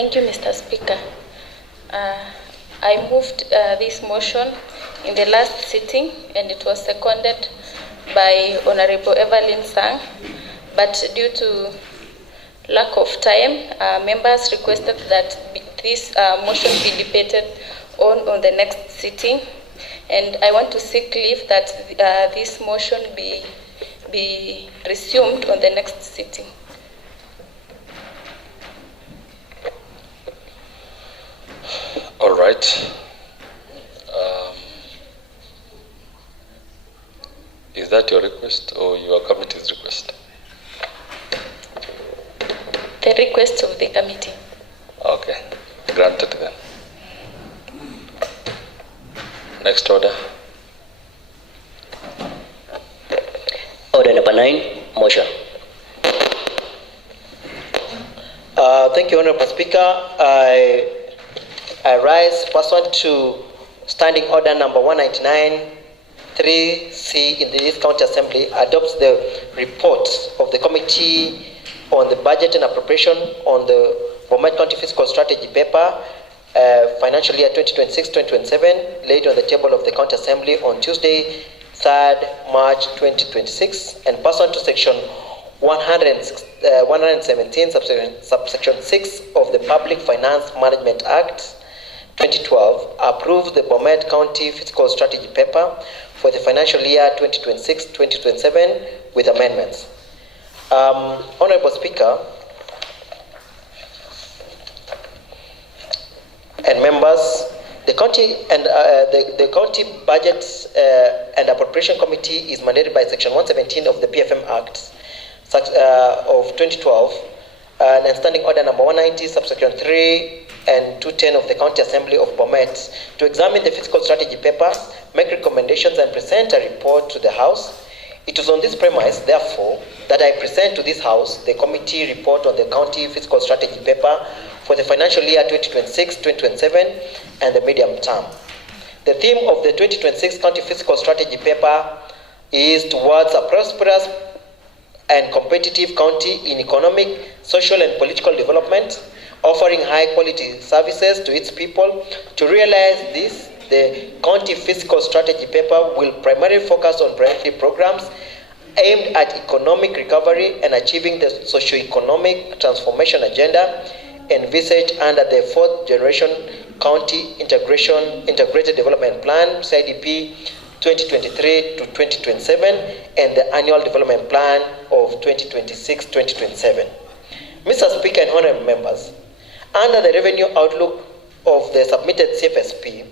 Thank you, Mr. Speaker. I moved this motion in the last sitting, and it was seconded by Honorable Evelyn Sang, but due to lack of time, members requested that this motion be debated on the next sitting, and I want to seek leave that this motion be resumed on the next sitting. All right. Is that your request or your committee's request? The request of the committee. Okay, granted then. Next order. Order number 9, motion. Thank you, Honorable Speaker. I rise pursuant to Standing Order number 199, 3C in the County Assembly, adopts the report of the Committee on the Budget and Appropriation on the Bomet County Fiscal Strategy paper, financial year 2026-2027, laid on the table of the County Assembly on Tuesday, 3rd March 2026, and pursuant to Section 117, subsection 6 of the Public Finance Management Act 2012, approved the Bomet County Fiscal Strategy paper for the financial year 2026-2027 with amendments. Honorable Speaker and members, the County and the County Budget and Appropriation Committee is mandated by Section 117 of the PFM Act of 2012 and Standing Order number 190, subsection 3 and 210 of the County Assembly of Bomet to examine the fiscal strategy paper, make recommendations, and present a report to the House. It is on this premise, therefore, that I present to this House the committee report on the county fiscal strategy paper for the financial year 2026-2027 and the medium term. The theme of the 2026 county fiscal strategy paper is towards a prosperous and competitive county in economic, social, and political development, offering high-quality services to its people. To realize this, the county fiscal strategy paper will primarily focus on priority programs aimed at economic recovery and achieving the socio-economic transformation agenda envisaged under the 4th Generation County Integrated Development Plan, CIDP 2023 to 2027, and the Annual Development Plan of 2026-2027. Mr. Speaker and honorable members, under the revenue outlook of the submitted CFSP,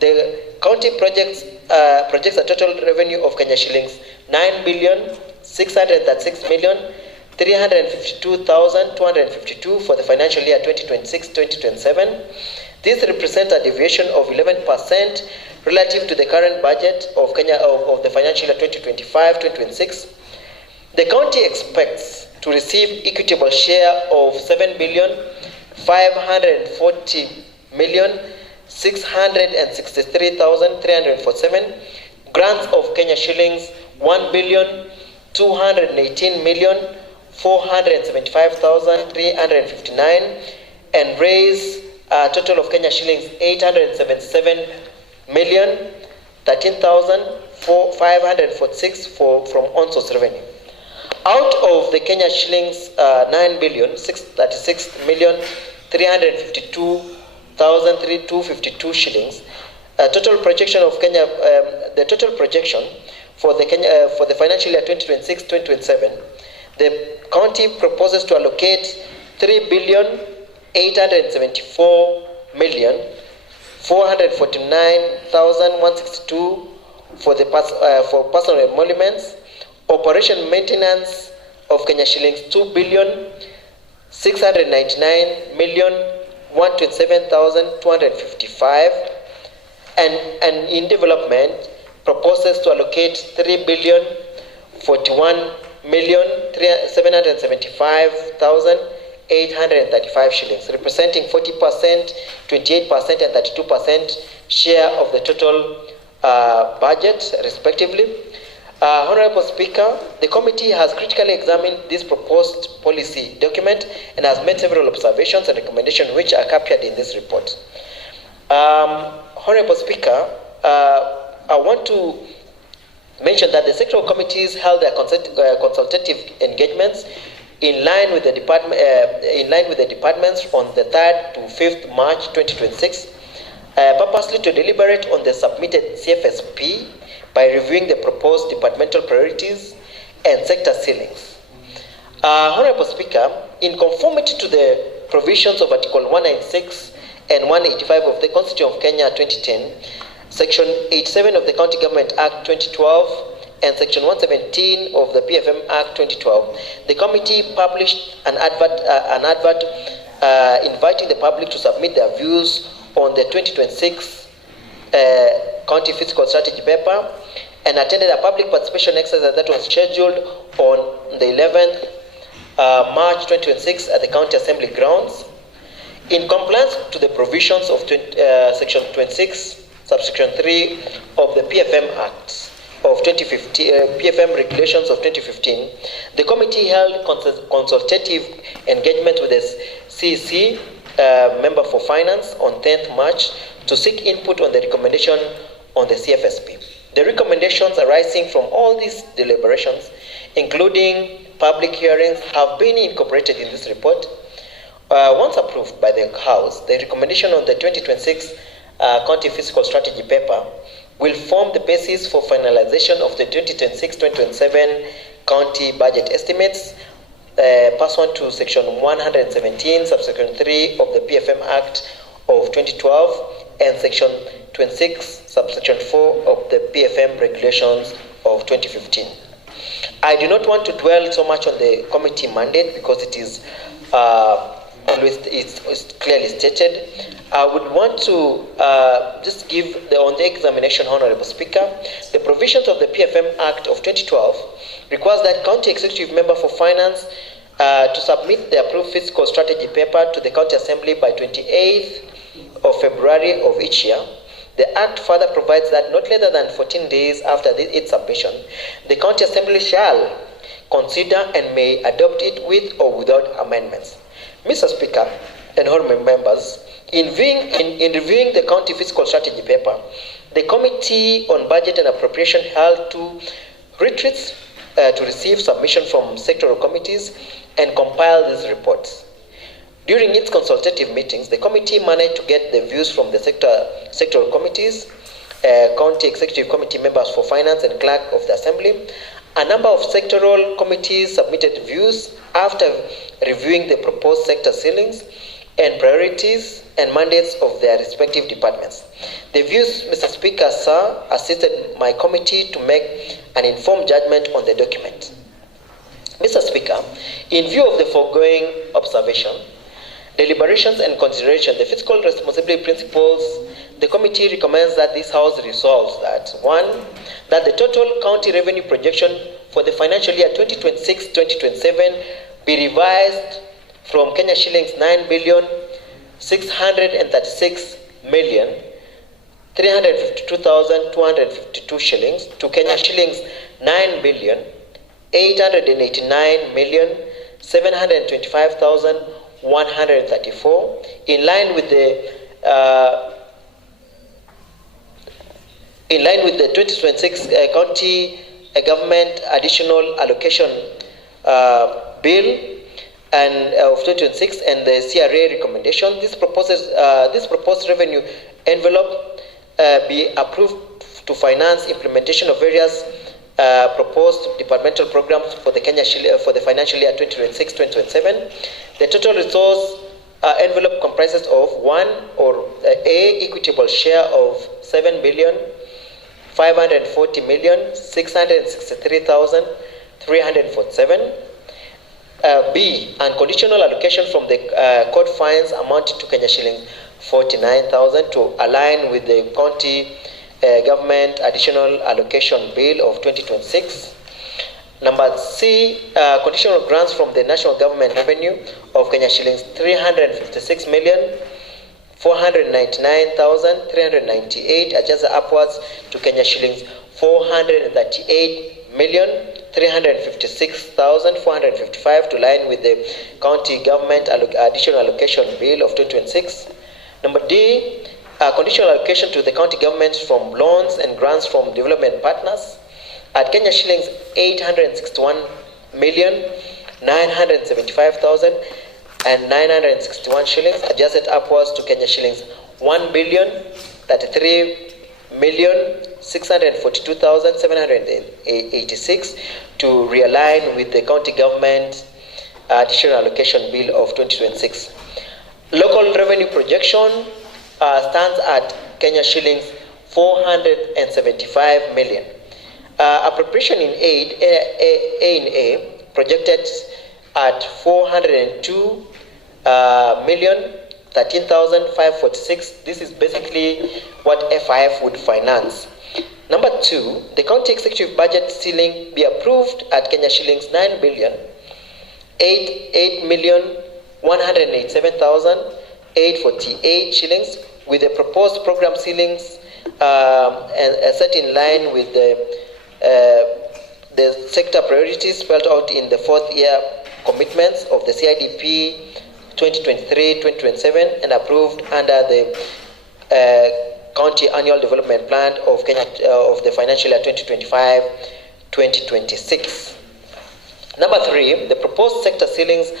the county projects a total revenue of Kenya shillings 9,636,352,252 for the financial year 2026-2027. This represents a deviation of 11% relative to the current budget of Kenya of the financial year 2025-2026. The county expects to receive equitable share of 7,540,663,347, grants of Kenya shillings 1,218,475,359, and raise a total of Kenya shillings 877,013,546 from on-source revenue. Out of the Kenya shillings 9,636,352,252 shillings, total projection of Kenya, the total projection for the for the financial year 2026-2027, the county proposes to allocate 3,874,449,162 for the for personal emoluments, operation maintenance of Kenya shillings 2,699,127,255, and in development proposes to allocate 3,041,775,835 shillings, representing 40%, 28%, and 32% share of the total budget, respectively. Honorable Speaker, the committee has critically examined this proposed policy document and has made several observations and recommendations which are captured in this report. Honorable Speaker, I want to mention that the sectoral committees held their consultative engagements in line with the departments on the 3rd to 5th March 2026, purposely to deliberate on the submitted CFSP by reviewing the proposed departmental priorities and sector ceilings. Honorable Speaker, in conformity to the provisions of Article 196 and 185 of the Constitution of Kenya 2010, Section 87 of the County Government Act 2012, and Section 117 of the PFM Act 2012, the committee published an advert inviting the public to submit their views on the 2026 County Fiscal Strategy paper, and attended a public participation exercise that was scheduled on the 11th March 2026 at the County Assembly grounds. In compliance to the provisions of Section 26, Subsection 3 of the PFM Act of 2015, PFM Regulations of 2015, the committee held consultative engagement with the CEC member for finance on 10th March to seek input on the recommendation on the CFSP. The recommendations arising from all these deliberations, including public hearings, have been incorporated in this report. Once approved by the House, the recommendation on the 2026 County Fiscal Strategy paper will form the basis for finalization of the 2026-2027 county budget estimates pursuant to Section 117, Subsection 3 of the PFM Act of 2012 and Section 26, Subsection 4 of the PFM Regulations of 2015. I do not want to dwell so much on the committee mandate because it is it's clearly stated. I would want to just give on the examination, Honorable Speaker, the provisions of the PFM Act of 2012 requires that County Executive Member for Finance to submit the approved fiscal strategy paper to the County Assembly by 28th of February of each year. The Act further provides that not later than 14 days after its submission, the County Assembly shall consider and may adopt it with or without amendments. Mr. Speaker and honorable members, in reviewing the County Fiscal Strategy paper, the Committee on Budget and Appropriation held 2 retreats to receive submission from sectoral committees and compile these reports. During its consultative meetings, the committee managed to get the views from the sectoral committees, County Executive Committee members for Finance and Clerk of the Assembly. A number of sectoral committees submitted views after reviewing the proposed sector ceilings and priorities and mandates of their respective departments. The views, Mr. Speaker, sir, assisted my committee to make an informed judgment on the document. Mr. Speaker, in view of the foregoing observation, deliberations and consideration, the fiscal responsibility principles, the committee recommends that this House resolves that 1. That the total county revenue projection for the financial year 2026-2027 be revised from Kenya shillings 9,636,352,252 shillings to Kenya shillings 9,889,725,134 in line with the 2026 county government additional allocation bill and of 2026 and the CRA recommendation. This proposed revenue envelope be approved to finance implementation of various proposed departmental programs for the financial year 2026-2027. The total resource envelope comprises of 1 or A, equitable share of 7,540,663,347. B, unconditional allocation from the court fines amounting to Kenya shillings 49,000 to align with the county government additional allocation bill of 2026. Number C, conditional grants from the national government revenue of Kenya shillings 356,499,398 adjusted upwards to Kenya shillings 438 356,455 to line with the county government additional allocation bill of 2026. Number D, conditional allocation to the county government from loans and grants from development partners at Kenya shillings 861,975,961 shillings, adjusted upwards to Kenya shillings 1,033,642,786 to realign with the county government additional allocation bill of 2026. Local revenue projection stands at Kenya shillings 475 million. Appropriation in aid, A projected at 402 million 13,546. This is basically what FIF would finance. Number 2, the county executive budget ceiling be approved at Kenya shillings 9 billion 8,187,848 shillings, with the proposed program ceilings set in line with the sector priorities spelled out in the fourth year commitments of the CIDP 2023-2027 and approved under the County Annual Development Plan of Kenya of the financial year 2025-2026. Number 3, the proposed sector ceilings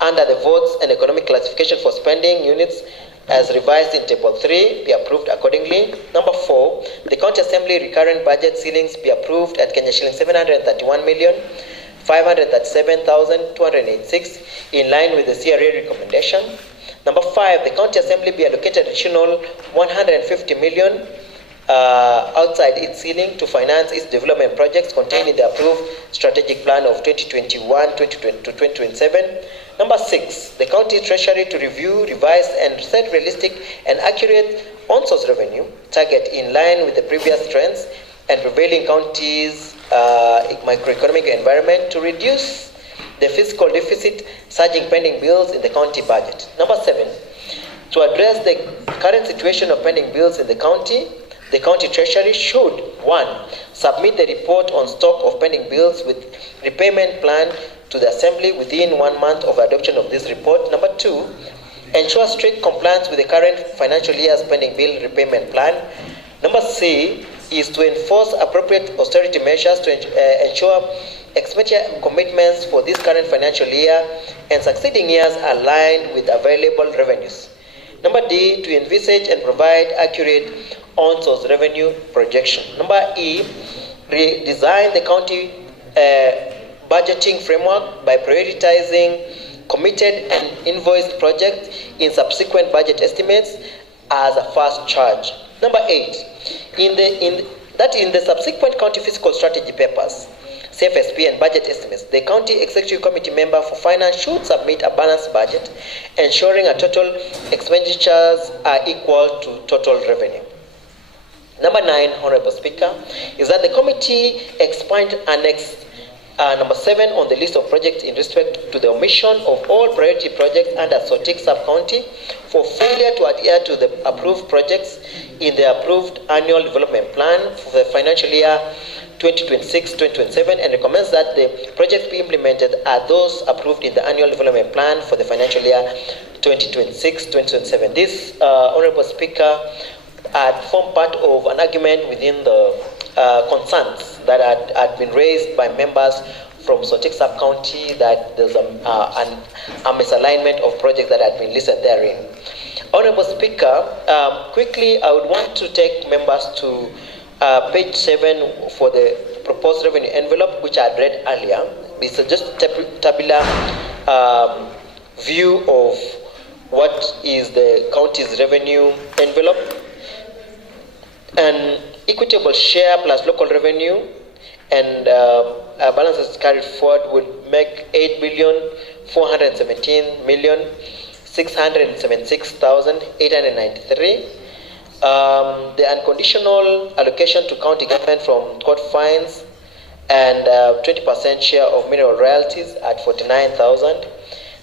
under the votes and economic classification for spending units as revised in Table 3 be approved accordingly. Number 4, the County Assembly recurrent budget ceilings be approved at Kenya shilling 731,537,286 in line with the CRA recommendation. Number 5, the County Assembly be allocated additional 150 million outside its ceiling to finance its development projects contained in the approved strategic plan of 2021-2020 to 2027. Number 6, the county treasury to review, revise, and set realistic and accurate on-source revenue target in line with the previous trends and prevailing counties' microeconomic environment to reduce the fiscal deficit surging pending bills in the county budget. Number 7, to address the current situation of pending bills in the county treasury should 1, submit the report on stock of pending bills with repayment plan to the Assembly within 1 month of adoption of this report. Number 2, ensure strict compliance with the current financial year's pending bill repayment plan. Number C is to enforce appropriate austerity measures to ensure expenditure commitments for this current financial year and succeeding years aligned with available revenues. Number D, to envisage and provide accurate on-source revenue projection. Number E, redesign the county budgeting framework by prioritizing committed and invoiced projects in subsequent budget estimates as a first charge. Number 8, in the subsequent county fiscal strategy papers, CFSP and budget estimates, the county executive committee member for finance should submit a balanced budget, ensuring a total expenditures are equal to total revenue. Number 9, Honorable Speaker, is that the committee expand Annex number 7 on the list of projects in respect to the omission of all priority projects under Sotik sub-county for failure to adhere to the approved projects in the approved annual development plan for the financial year 2026-2027 and recommends that the projects be implemented are those approved in the annual development plan for the financial year 2026-2027. This, Honorable Speaker, had formed part of an argument within the concerns that had been raised by members from Sotik sub-county that there's a misalignment of projects that had been listed therein. Honorable Speaker, quickly I would want to take members to page 7 for the proposed revenue envelope, which I had read earlier. It's just tabular view of what is the county's revenue envelope. An equitable share plus local revenue and balances carried forward would make 8,417,676,893. The unconditional allocation to county government from court fines and 20% share of mineral royalties at 49,000.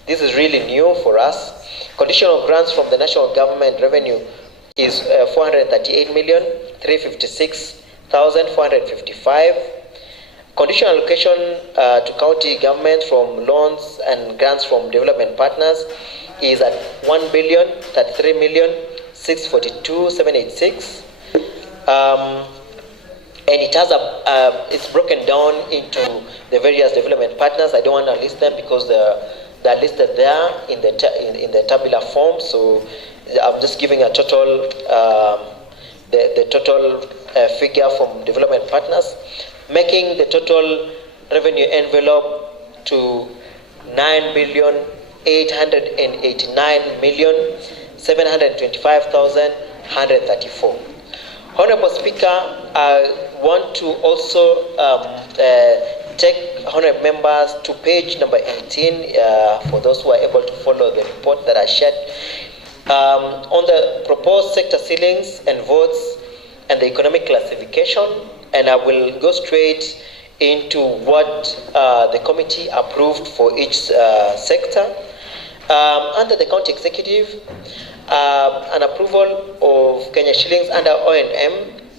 This is really new for us. Conditional grants from the national government revenue is 438,356,455. Conditional allocation to county government from loans and grants from development partners is at 1,033,642,786. And it has it's broken down into the various development partners. I don't want to list them because they're listed there in the tabular form. So I'm just giving a total, the total figure from development partners, making the total revenue envelope to 9,889,725,134. Honorable Speaker, I want to also take honorable members to page number 18 for those who are able to follow the report that I shared. On the proposed sector ceilings and votes and the economic classification, and I will go straight into what the committee approved for each sector. Under the county executive, an approval of Kenya shillings under O&M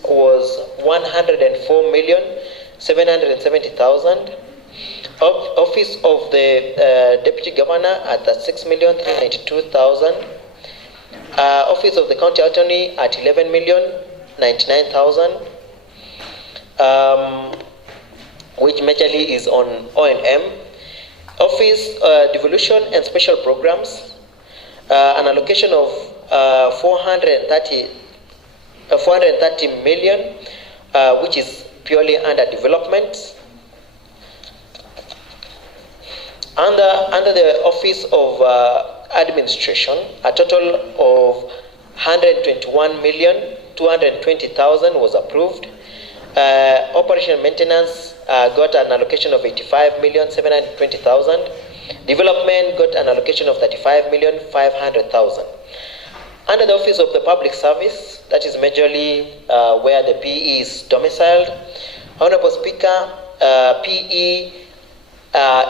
was 104,770,000. Office of the Deputy Governor at 6,392,000. Office of the County Attorney at 11,099,000, which majorly is on O&M. Office devolution and special programs, an allocation of 430 million, which is purely under development. Under the Office of Administration, a total of 121,220,000 was approved. Operation and maintenance got an allocation of 85,720,000. Development got an allocation of 35,500,000. Under the Office of the Public Service, that is majorly where the PE is domiciled. Honorable Speaker, PE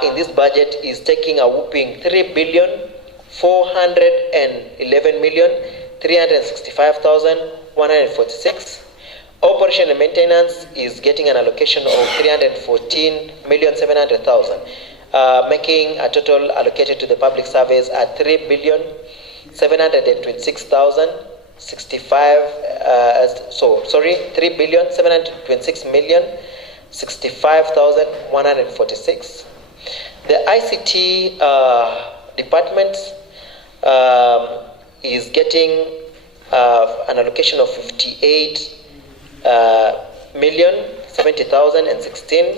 in this budget is taking a whooping 3,411,365,146. Operation and maintenance is getting an allocation of 314,700,000, making a total allocated to the public service at 3,726,146. The ICT department is getting an allocation of 58,070,016.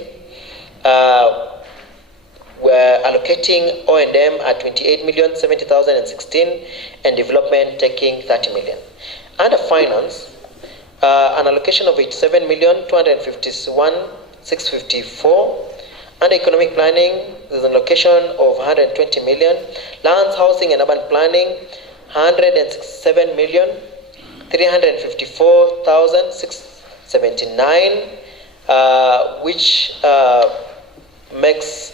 We're allocating O&M at 28,070,016 and development taking 30 million. Under finance, an allocation of 87,251,654. Under economic planning, there's an allocation of 120 million. Lands, housing and urban planning, 107,354,679, which makes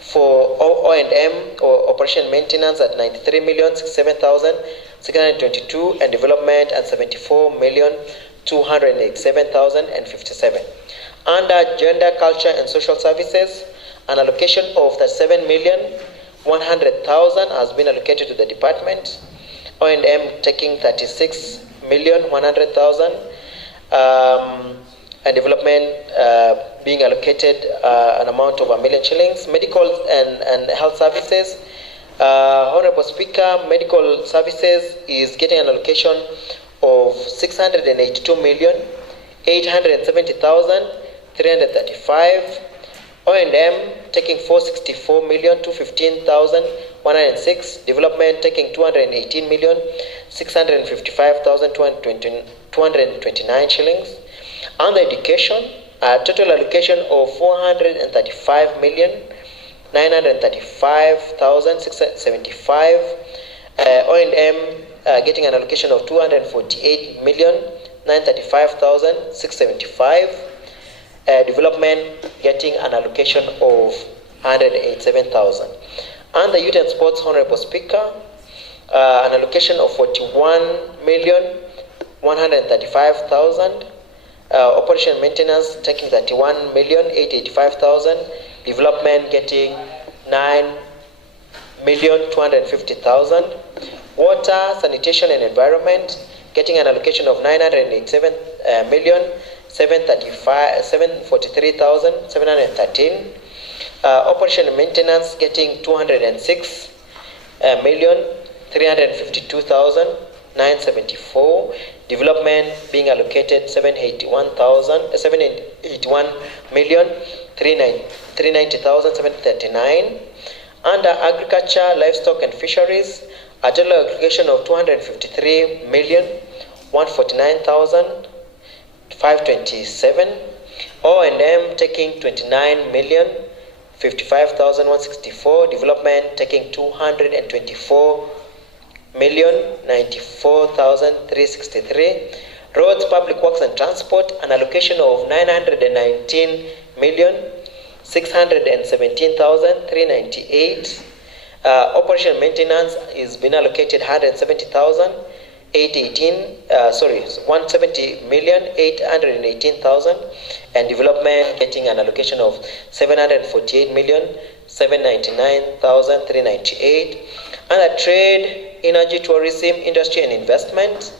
for O&M or operation maintenance at 93,067,622 and development at 74,287,057. Under gender, culture and social services, an allocation of 37,100,000 has been allocated to the department. O&M taking 36,100,000, and development being allocated an amount of 1 million shillings. Medical and health services, Honorable Speaker, medical services is getting an allocation of 682,870,335. O&M taking 464,215,106. Development taking 218,655,229 shillings. Under education, a total allocation of 435,935,675. O&M getting an allocation of 248,935,675. Development getting an allocation of 187,000. Under youth and sports, Honorable Speaker, an allocation of 41,135,000. Operation maintenance taking 31,885,000. Development getting 9,250,000. Water, sanitation and environment getting an allocation of 987,743,713. Operation and maintenance getting 206,352,974. Development being allocated 790,739,739. Under agriculture, livestock and fisheries, a total allocation of 253,149,527. O&M taking 29,055,164. Development taking 224,094,363. Roads, public works and transport, an allocation of 919,617,398. Operation maintenance is being allocated 170,818,000, and development getting an allocation of 748,799,398. Under trade, energy, tourism, industry and investment,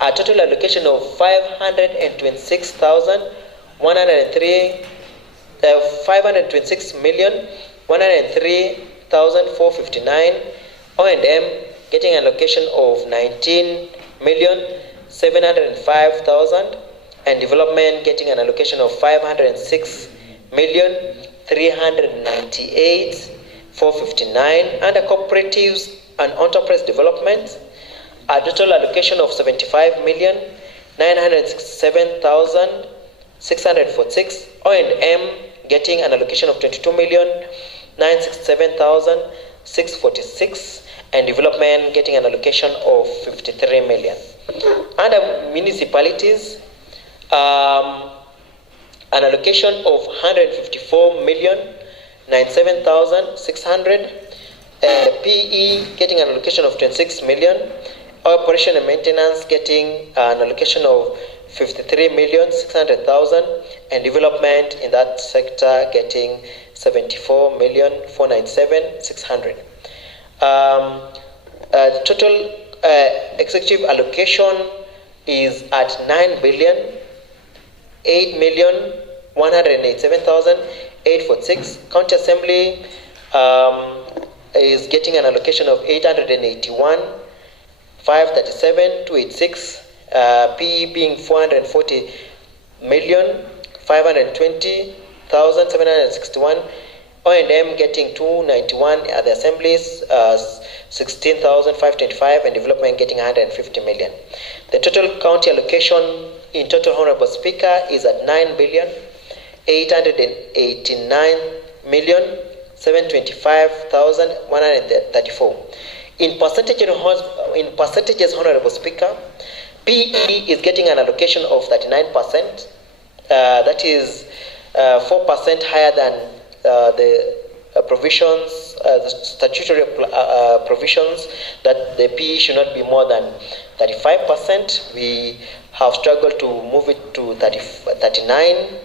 a total allocation of 526,103,459. O&M getting an allocation of 19,705,000, and development getting an allocation of 506,398,459. Under cooperatives and enterprise development, a total allocation of 75,967,646. O&M getting an allocation of 22,967,646, and development getting an allocation of 53 million. Under municipalities, an allocation of 154,097,600. PE getting an allocation of 26 million. Operation and maintenance getting an allocation of 53,600,000, and development in that sector getting 74,497,600. Total executive allocation is at 9,008,187,846. County Assembly is getting an allocation of 881,537,286. PE being 440,520,761. O&M getting 291 at the assemblies, 16,525, and development getting 150 million. The total county allocation in total, Honorable Speaker, is at 9,889,725,134. In percentages, Honorable Speaker, PE is getting an allocation of 39%. That is 4% higher than the provisions, the statutory provisions that the PE should not be more than 35%. We have struggled to move it to 39.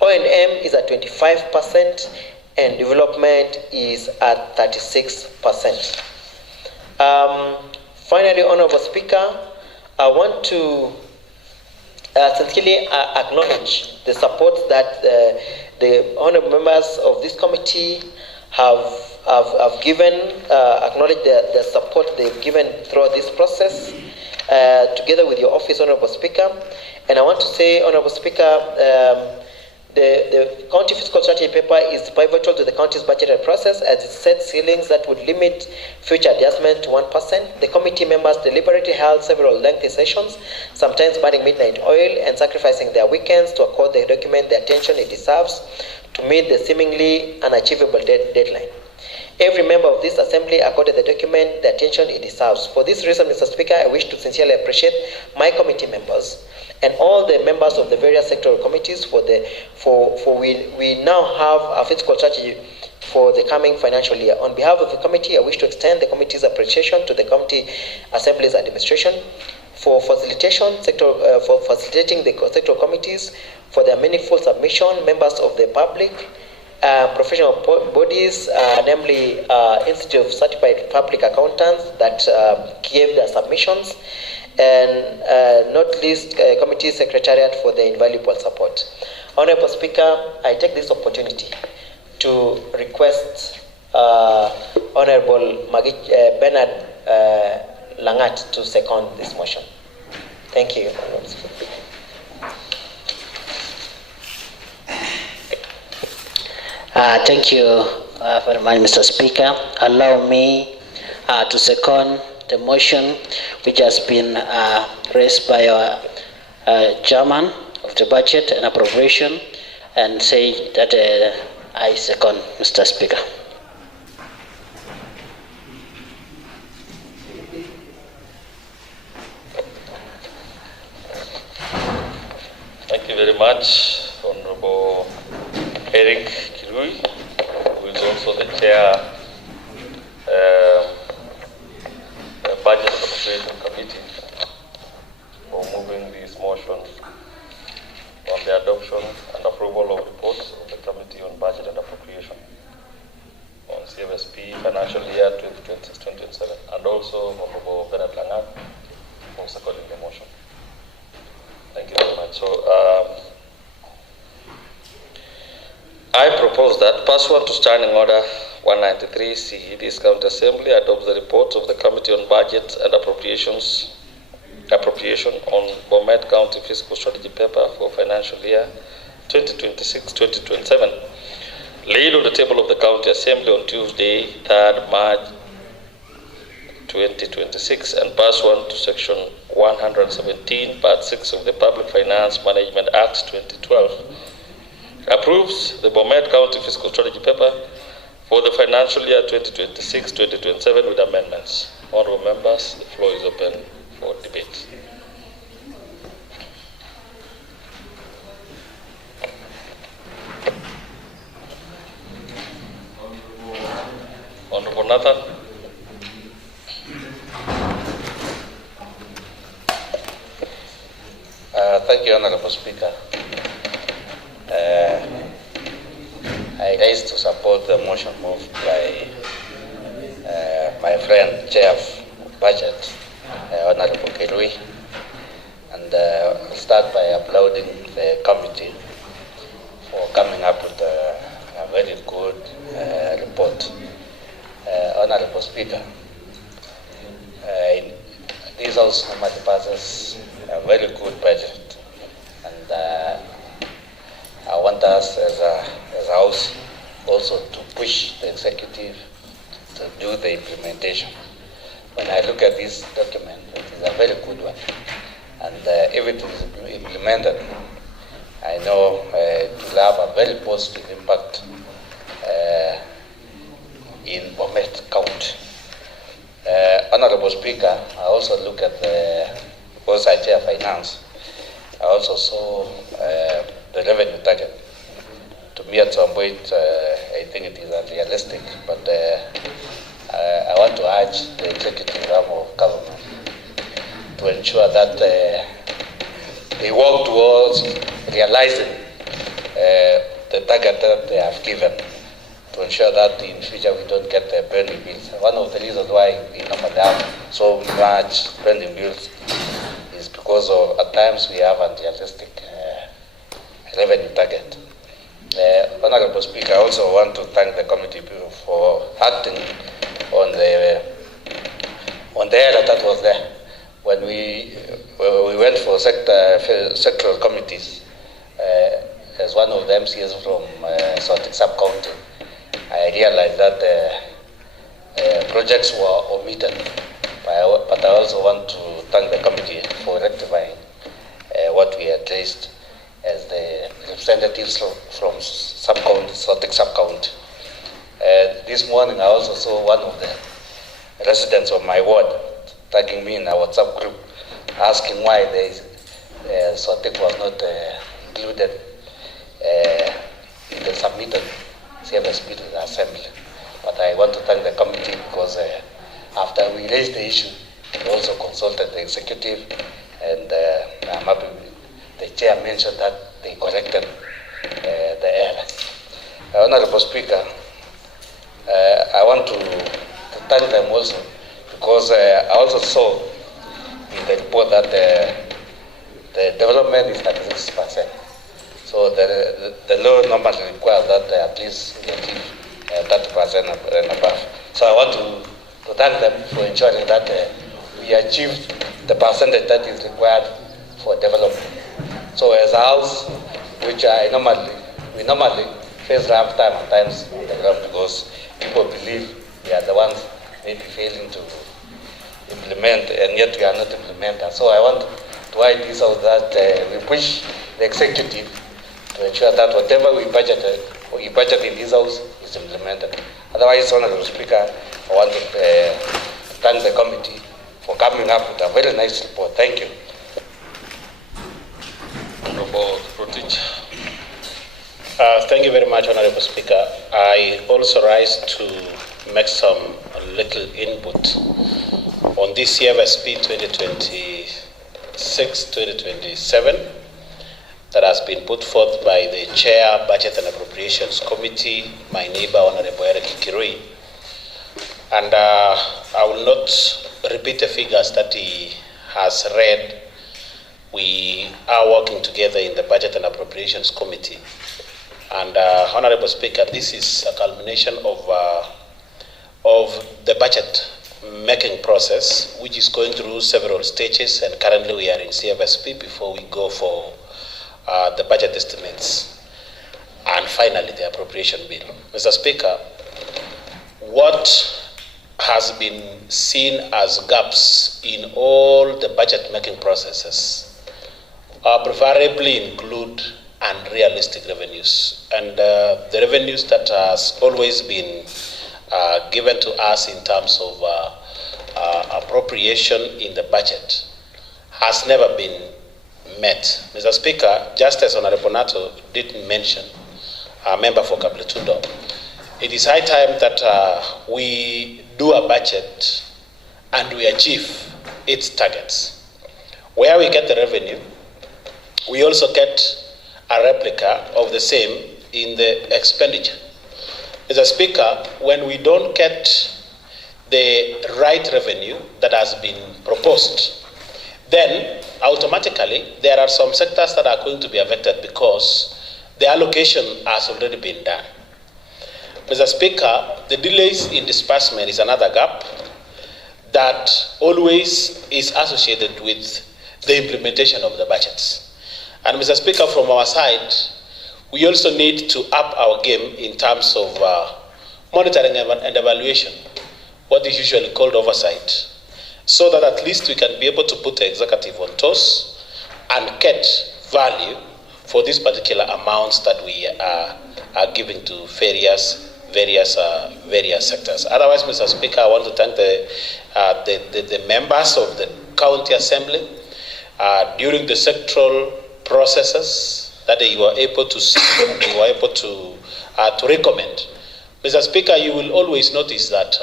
O&M is at 25%, and development is at 36%. Finally, Honorable Speaker, I want to sincerely acknowledge the support that the honorable members of this committee have given, acknowledge the support they've given throughout this process, together with your office, Honorable Speaker. And I want to say, Honorable Speaker, the county fiscal strategy paper is pivotal to the county's budgetary process, as it sets ceilings that would limit future adjustment to 1%. The committee members deliberately held several lengthy sessions, sometimes burning midnight oil and sacrificing their weekends to accord the document the attention it deserves to meet the seemingly unachievable deadline. Every member of this assembly accorded the document the attention it deserves. For this reason, Mr. Speaker, I wish to sincerely appreciate my committee members and all the members of the various sectoral committees for we now have a fiscal strategy for the coming financial year. On behalf of the committee, I wish to extend the committee's appreciation to the county assembly's administration, for facilitation for facilitating the sectoral committees for their meaningful submission, members of the public, professional bodies, namely Institute of Certified Public Accountants that gave their submissions, and not least committee secretariat for their invaluable support. Honorable Speaker, I take this opportunity to request Honorable Bernard Langat to second this motion. Thank you, Honorable Speaker. Thank you very much, Mr. Speaker. Allow me to second the motion which has been raised by our chairman of the budget and appropriation, and say that I second, Mr. Speaker. Thank you very much, Honorable Eric Kirui, who is also the chair Budget and Appropriation Committee, for moving this motion on the adoption and approval of reports of the Committee on Budget and Appropriation on CFSP financial year 2026-2027, and also Honorable Bernard Langat for seconding the motion. Thank you very much. So, I propose that, pursuant to Standing Order 193C, this County Assembly adopts the reports of the Committee on Budget and Appropriation on Bomet County Fiscal Strategy Paper for financial year 2026-2027, laid on the table of the County Assembly on Tuesday, 3rd March 2026, and pursuant to Section 117, Part 6 of the Public Finance Management Act 2012, approves the Bomet County Fiscal Strategy Paper for the financial year 2026-2027 with amendments. Honorable members, the floor is open for debate. Honorable Nathan. Thank you, Honorable Speaker. I rise to support the motion moved by my friend, Chair of Budget, Honorable Kirui, and I'll start by applauding the committee for coming up with a very good report. Honorable Speaker, this House normally passes a very good budget, and I want us as a House also to push the executive to do the implementation. When I look at this document, it is a very good one, and if it is implemented, I know it will have a very positive impact in Bomet County. Honorable Speaker, I also look at because I chair finance, I also saw the revenue target. To me, at some point, I think it is unrealistic, but I want to urge the executive arm of government to ensure that they work towards realizing the target that they have given, to ensure that in future we don't get pending bills. One of the reasons why we normally have so much pending bills is because of, at times, we have unrealistic revenue target. Honorable Speaker, I also want to thank the committee for acting on the error that was there. When we went for sectoral committees, as one of the MCs from Sorting Sub-County, I realized that projects were omitted. But I also want to thank the committee for rectifying what we had raised as the representatives from sub-county, Sorting Sub-County. This morning I also saw one of the residents of my ward tagging me in our WhatsApp group, asking why the Sorting was not included in the submitted CFSP to the Assembly. But I want to thank the committee because after we raised the issue, they also consulted the executive, and I'm happy the chair mentioned that they corrected the error. Honorable Speaker, I want to thank them also, because I also saw in the report that the development is at 6%. So the law normally requires that at least we achieve 30% and above. So I want to thank them for ensuring that we achieved the percentage that is required for development. So as a house, which we normally face rough time at times on the ground, because people believe we are the ones maybe failing to implement, and yet we are not implementers. So I want to write this out that we push the executive to ensure that whatever we budget in this house is implemented. Otherwise, Honorable Speaker, I want to thank the committee for coming up with a very nice report. Thank you. Honorable Rotich. Thank you very much, Honorable Speaker. I also rise to make some little input on this CFSP 2026-2027 that has been put forth by the Chair, Budget and Appropriations Committee, my neighbor, Honorable Eric Kirui. And I will not repeat the figures that he has read. We are working together in the Budget and Appropriations Committee. And Honorable Speaker, this is a culmination of the budget making process, which is going through several stages, and currently we are in CFSP before we go for the budget estimates and finally the appropriation bill. Mr. Speaker, what has been seen as gaps in all the budget making processes preferably include unrealistic revenues, and the revenues that has always been given to us in terms of appropriation in the budget has never been met. Mr. Speaker, just as Honorable Nato did mention, a member for Kabletundo, it is high time that we do a budget and we achieve its targets. Where we get the revenue, we also get a replica of the same in the expenditure. Mr. Speaker, when we don't get the right revenue that has been proposed, then automatically there are some sectors that are going to be affected because the allocation has already been done. Mr. Speaker, the delays in disbursement is another gap that always is associated with the implementation of the budgets. And Mr. Speaker, from our side, we also need to up our game in terms of monitoring and evaluation, what is usually called oversight, so that at least we can be able to put the executive on toes and get value for these particular amounts that we are giving to various sectors. Otherwise, Mr. Speaker, I want to thank the members of the County Assembly during the sectoral processes that you were able to see and you were able to recommend. Mr. Speaker, you will always notice that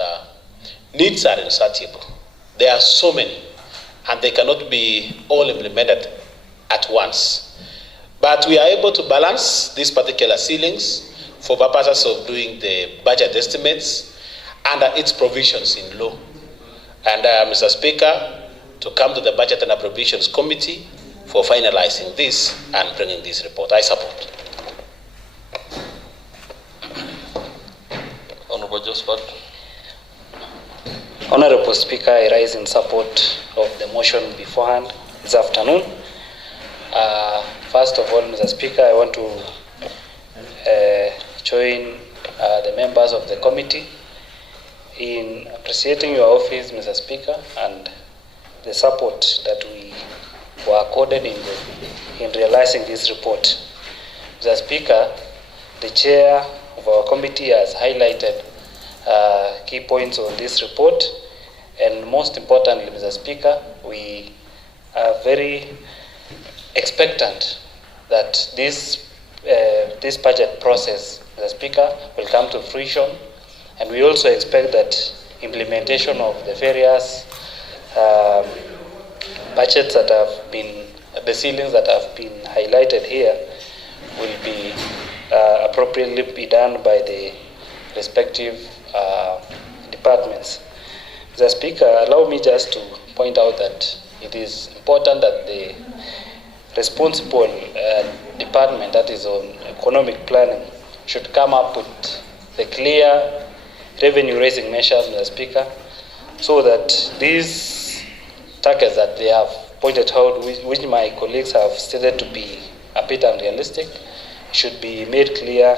needs are insatiable. There are so many, and they cannot be all implemented at once. But we are able to balance these particular ceilings for purposes of doing the budget estimates under its provisions in law. And Mr. Speaker, to come to the Budget and Appropriations Committee for finalizing this and bringing this report. I support. Honorable Josephat. Honorable Speaker, I rise in support of the motion beforehand this afternoon. First of all, Mr. Speaker, I want to join the members of the committee in appreciating your office, Mr. Speaker, and the support that we were accorded in realizing this report. Mr. Speaker, the chair of our committee has highlighted key points on this report, and most importantly, Mr. Speaker, we are very expectant that this budget process, Mr. Speaker, will come to fruition, and we also expect that implementation of the various budgets that have been, the ceilings that have been highlighted here will be appropriately be done by the respective departments. Mr. Speaker, allow me just to point out that it is important that the responsible department that is on economic planning should come up with the clear revenue raising measures, Mr. Speaker, so that these targets that they have pointed out, which my colleagues have stated to be a bit unrealistic, should be made clear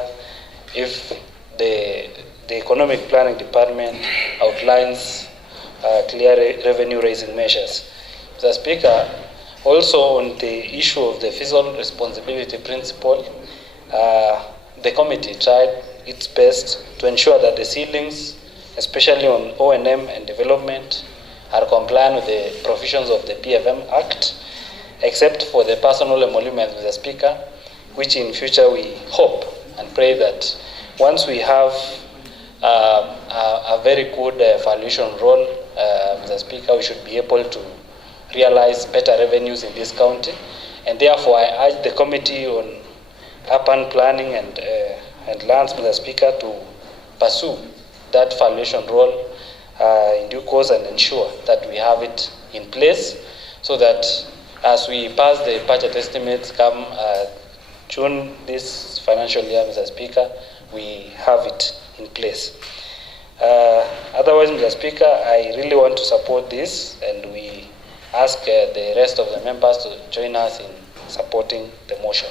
if the economic planning department outlines clear revenue raising measures. Mr. Speaker, also on the issue of the fiscal responsibility principle, the committee tried its best to ensure that the ceilings, especially on O&M and development, are compliant with the provisions of the PFM Act, except for the personal emoluments, Mr. Speaker, which in future we hope and pray that once we have a very good valuation role, Mr. Speaker, we should be able to realize better revenues in this county. And therefore, I urge the Committee on Urban Planning and Lands, Mr. Speaker, to pursue that valuation role in due course and ensure that we have it in place so that as we pass the budget estimates come June this financial year, Mr. Speaker, we have it in place. Otherwise, Mr. Speaker, I really want to support this, and we ask the rest of the members to join us in supporting the motion.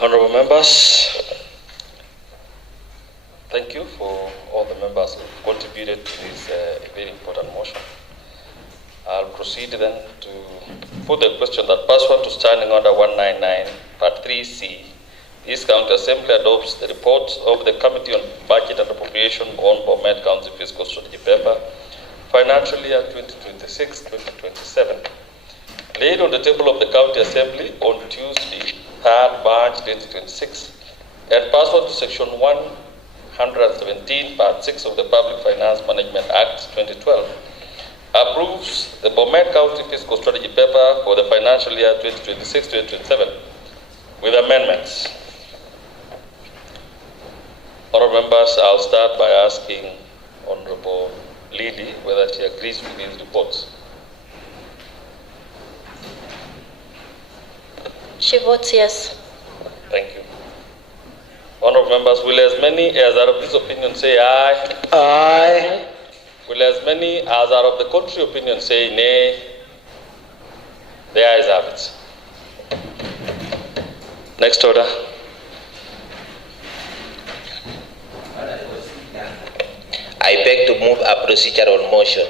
Honorable members, thank you for all the members who contributed to this very important motion. I'll proceed then to put the question that pursuant to Standing Order 199, Part 3C, this County Assembly adopts the report of the Committee on Budget and Appropriation on Bomet County Fiscal Strategy Paper, financial year 2026-2027, laid on the table of the County Assembly on Tuesday, 3rd March 2026, and pursuant to Section 117, Part 6 of the Public Finance Management Act 2012, approves the Bomet County Fiscal Strategy Paper for the financial year 2026-2027 with amendments. Honourable members, I'll start by asking Honourable Lily whether she agrees with these reports. She votes yes. Thank you. Honourable members, will as many as are of this opinion say aye? Aye. Will as many as are of the contrary opinion say nay? The ayes have it. Next order. I beg to move a procedural motion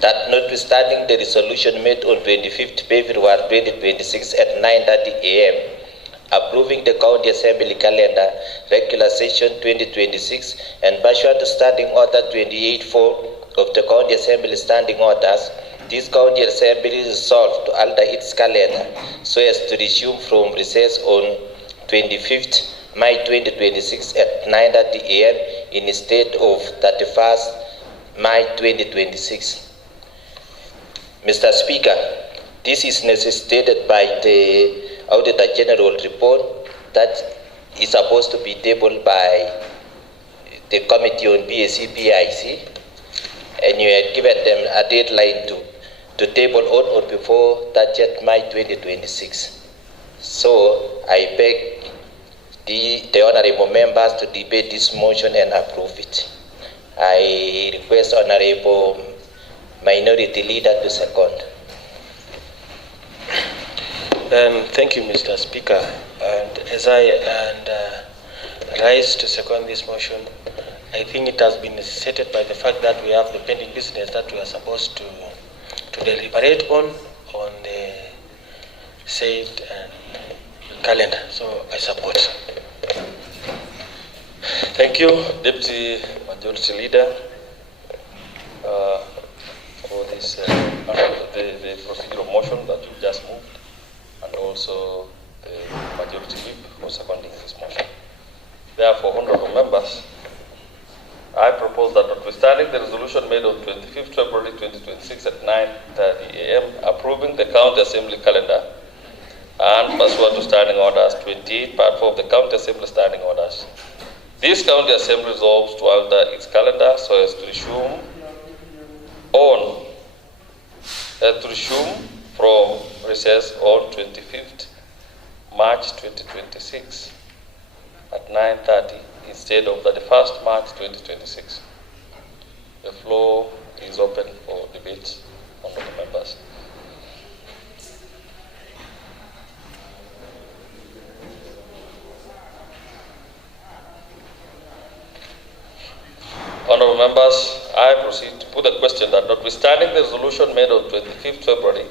that notwithstanding the resolution made on 25th February 2026 at 9:30 a.m. approving the County Assembly calendar regular session 2026 and pursuant to Standing Order 28.4 of the County Assembly Standing Orders, this County Assembly is resolved to alter its calendar so as to resume from recess on 25th May 2026 at 9:30 a.m. instead of 31st May 2026. Mr. Speaker, this is necessitated by the Auditor General report that is supposed to be tabled by the Committee on BSc PIC, and you had given them a deadline to table on or before 30th May 2026. So I beg the honorable members to debate this motion and approve it. I request Honorable Minority Leader to second. Thank you, Mr. Speaker. And as I rise to second this motion, I think it has been necessitated by the fact that we have the pending business that we are supposed to deliberate on the said calendar. So I support. Thank you, Deputy Majority Leader, for this. The the procedural motion that you just moved, and also the majority whip for seconding this motion. Therefore, honorable members, I propose that notwithstanding the resolution made on 25th February 2026 at 9:30 a.m. approving the County Assembly calendar and pursuant to Standing Orders 28, Part 4 of the County Assembly Standing Orders, this County Assembly resolves to alter its calendar so as to resume from recess on 25th March 2026 at 9:30 instead of 31st March 2026. The floor is open for debate, honorable members. Honorable members, I proceed to put the question that notwithstanding the resolution made on 25th February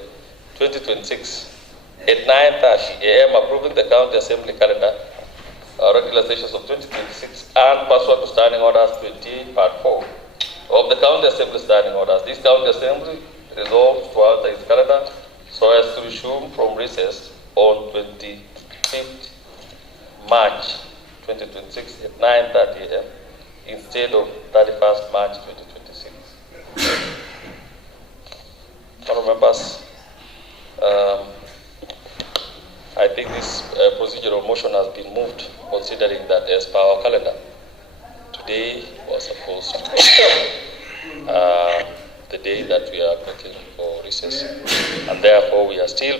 2026 at 9:30 a.m. approving the County Assembly calendar, regular sessions of 2026 and pursuant to Standing Orders 28 Part 4 of the County Assembly Standing Orders, this County Assembly resolves to alter its calendar so as to resume from recess on 25th March 2026 at 9:30 a.m. instead of 31st March 2026. Honourable members, I think this procedural motion has been moved considering that as per our calendar, today was supposed to be the day that we are looking for recess, and therefore we are still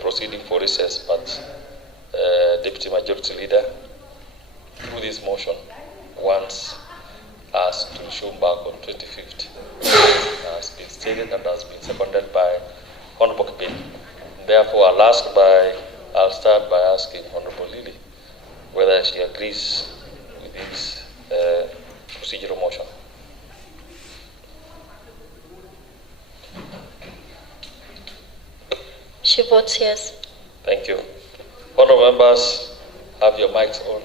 proceeding for recess, but Deputy Majority Leader, through this motion, wants us to resume back on 25th. Has been stated and has been seconded by Honorable Kipini. Therefore, I'll start by asking Honorable Lily whether she agrees with this procedural motion. She votes yes. Thank you. Honorable members, have your mics on.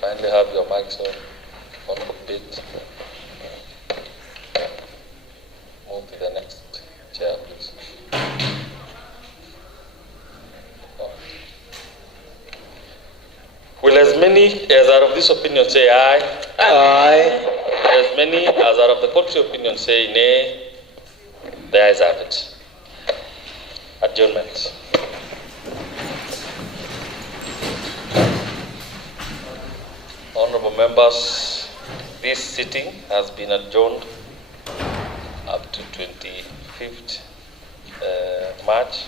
Kindly have your mics on. Honorable Bit. Move to the next chair, please. Will as many as are of this opinion say aye? Aye. As many as are of the contrary opinion say nay? The ayes have it. Adjournment. Honorable members, this sitting has been adjourned up to 25th March,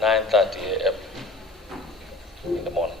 9:30 a.m. in the morning.